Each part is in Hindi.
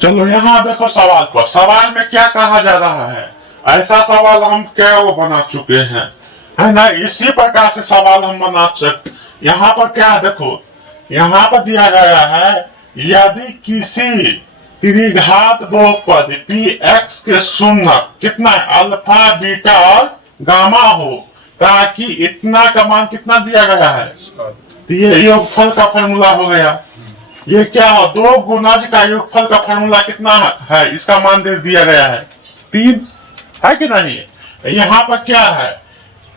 चलो यहाँ देखो सवाल को, सवाल में क्या कहा जा रहा है, ऐसा सवाल हम क्या वो बना चुके हैं, है ना। इसी प्रकार से सवाल हम बना सकते। यहाँ पर क्या देखो, यहाँ पर दिया गया है यदि किसी त्रिघात बहुपद px के शून्य कितना अल्फा बीटा और गामा हो, ताकि इतना का मान कितना दिया गया है, तो ये योगफल का फॉर्मूला हो गया। ये क्या हो, दो गुणज का योगफल का फॉर्मूला कितना है, इसका मान दे दिया गया है 3, है कि नहीं। यहाँ पर क्या है,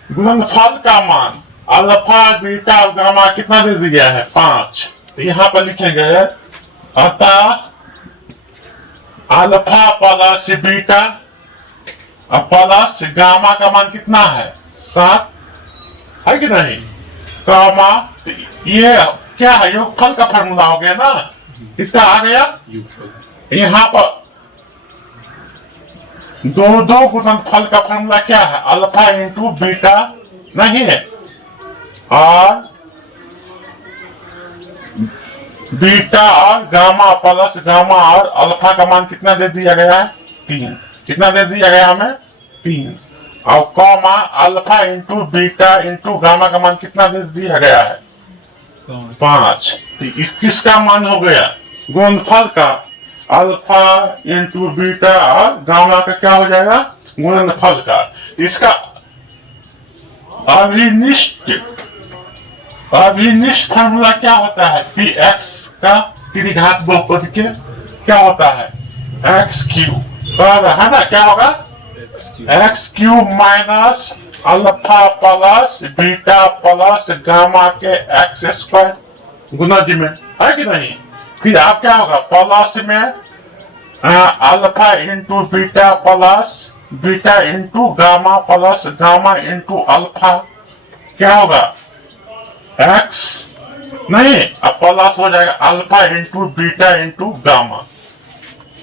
गुणनफल का मान अल्फा बीटा और गामा कितना दे दिया है 5। तो यहाँ पर लिखेंगे अतः alpha plus beta plus gamma का मान कितना है 7, है कि नहीं। गामा ये क्या है, योगफल का फॉर्मूला हो गया ना, इसका आ गया यहाँ पर दो गुणनफल का फॉर्मूला क्या है, अल्फा इंटू बीटा नहीं है, और बीटा और गामा प्लस गामा और अल्फा का मान कितना दे दिया गया है 3, कितना दे दिया गया हमें 3, और comma alpha into beta into gamma का मान कितना दे दिया गया है 5। तो किसका मान हो गया, गुणनफल का अल्फा इंटू बीटा और गामा का क्या हो जाएगा गुणनफल का। इसका अभिनिष्ट फॉर्मूला क्या होता है, पी एक्स का त्रिघात बहुपद के क्या होता है एक्स क्यूब, है ना, क्या होगा x cube minus alpha plus beta plus gamma के एक्स स्क्वायर गुणज में, है कि नहीं। फिर आप क्या होगा प्लस में alpha into beta plus beta into gamma plus gamma into alpha क्या होगा एक्स नहीं, अब प्लस हो जाएगा alpha into beta into gamma.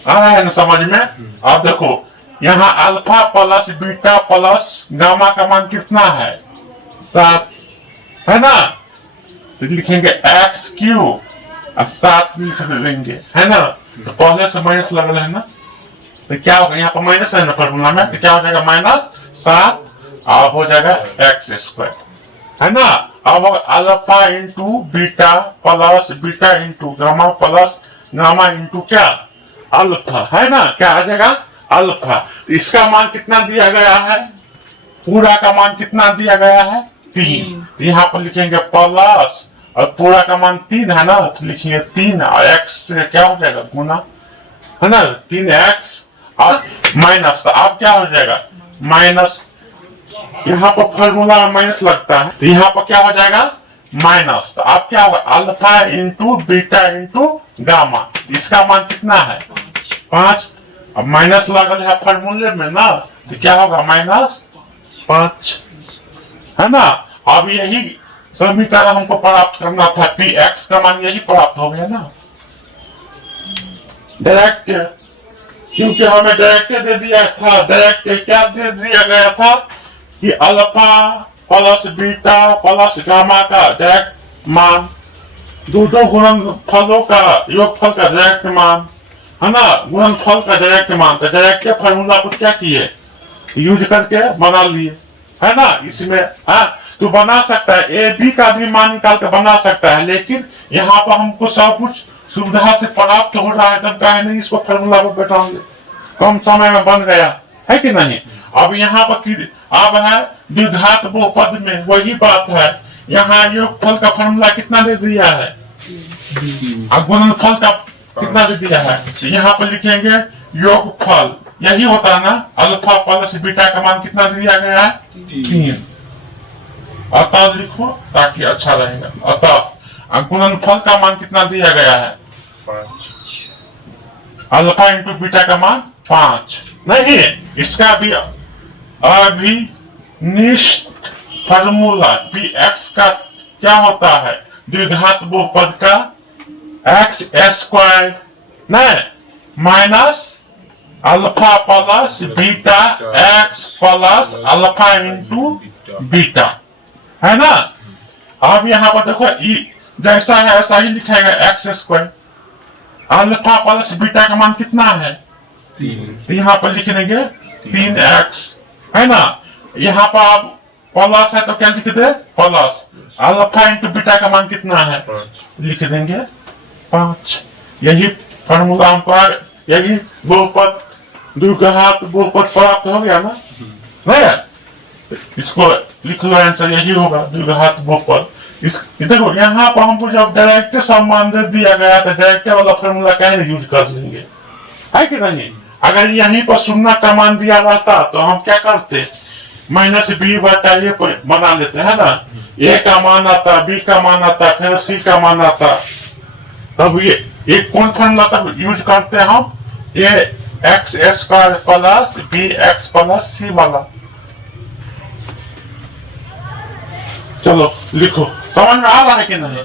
आ रहा है ना समझ में। अब देखो यहाँ alpha plus beta plus gamma का मान कितना है 7, है ना। तो लिखेंगे एक्स क्यूब और 7 लिख देंगे, है ना। तो पहले से माइनस लग रहा है ना, तो क्या होगा यहाँ पर माइनस है ना फॉर्मूला में, तो क्या हो जाएगा -7 अब हो जाएगा एक्स स्क्वायर, है ना। अब alpha into beta plus beta into gamma plus gamma into क्या अल्फा, है ना, क्या आ जाएगा अल्फा। इसका मान कितना दिया गया है, पूरा का मान कितना दिया गया है 3। यहाँ पर लिखेंगे प्लस और पूरा का मान 3 है ना, तो लिखेंगे 3 और एक्स से क्या हो जाएगा गुना, है ना, 3x और माइनस, तो अब क्या हो जाएगा माइनस, यहाँ पर फॉर्मूला में माइनस लगता है, तो यहाँ पर क्या हो जाएगा माइनस। तो अब क्या होगा alpha into beta into gamma, इसका मान कितना है 5, अब माइनस लगल है फॉर्मूले में ना, तो क्या होगा -5, है ना। अब यही समीकरण हमको प्राप्त करना था, पी एक्स का मान यही प्राप्त हो गया ना डायरेक्ट, क्योंकि हमें डायरेक्ट दे दिया था, डायरेक्ट क्या दे दिया गया था कि alpha plus beta plus gamma का डायरेक्ट मान, दो गुणनफलों का योगफल का डायरेक्ट मान, है ना, गुणनफल का डायरेक्ट मान। तो डायरेक्ट फॉर्मूला को क्या किए यूज करके बना लिए, है ना। इसमें तो बना सकता है ए बी का भी मान निकाल कर बना सकता है, लेकिन यहाँ पर हमको सब कुछ सुविधा से प्राप्त हो रहा है, तब कहे नहीं इसको फॉर्मूला पर बैठाओगे, कम समय में बन गया, है कि नहीं। अब यहाँ पर अब है द्विघात बहुपद में वही बात है, यहाँ योगफल का फॉर्मूला कितना दे दिया है, अब गुणनफल का कितना दे दिया है, यहाँ पर लिखेंगे योगफल यही होता है ना, अल्फा प्लस बीटा का मान कितना दिया गया है 3, अतः लिखो ताकि अच्छा रहेगा। अतः गुणनफल का मान कितना दिया गया है 5, अल्फा इंटू बीटा का मान 5 नहीं, इसका भी अभिनिष्ट फॉर्मूला पी एक्स का क्या होता है द्विघात बहुपद का एक्स स्क्वायर नहीं minus alpha plus beta x plus alpha into beta, है ना। अब यहाँ पर देखो जैसा है ऐसा ही लिखेगा x square, alpha plus beta का मान कितना है? 3। यहाँ पर लिख देंगे 3x, है ना। यहाँ पर आप प्लस है तो क्या लिख दे? प्लस। अल्फा इंटू बीटा का मान कितना है? 5। लिख देंगे 5। यही फॉर्मूला हमको यही बहुपद द्विघात बहुपद प्राप्त हो गया ना। नहीं, इसको लिख लो, आंसर यही होगा, द्विघात बहुपद। इस देखो यहाँ पर हमको जब डायरेक्ट संबंध दिया गया तो डायरेक्ट वाला फॉर्मूला क्या यूज कर लेंगे, है कि नहीं। अगर यहीं पर शून्य का मान दिया रहता तो हम क्या करते? माइनस बी बटा ए बना लेते हैं ना। ए का मान आता, बी का मान आता, फिर सी का मान आता। तब ये कौन फॉर्मूला तब यूज करते हैं हम? A X square plus B X plus C वाला। चलो लिखो, समझ में आ रहा है कि नहीं?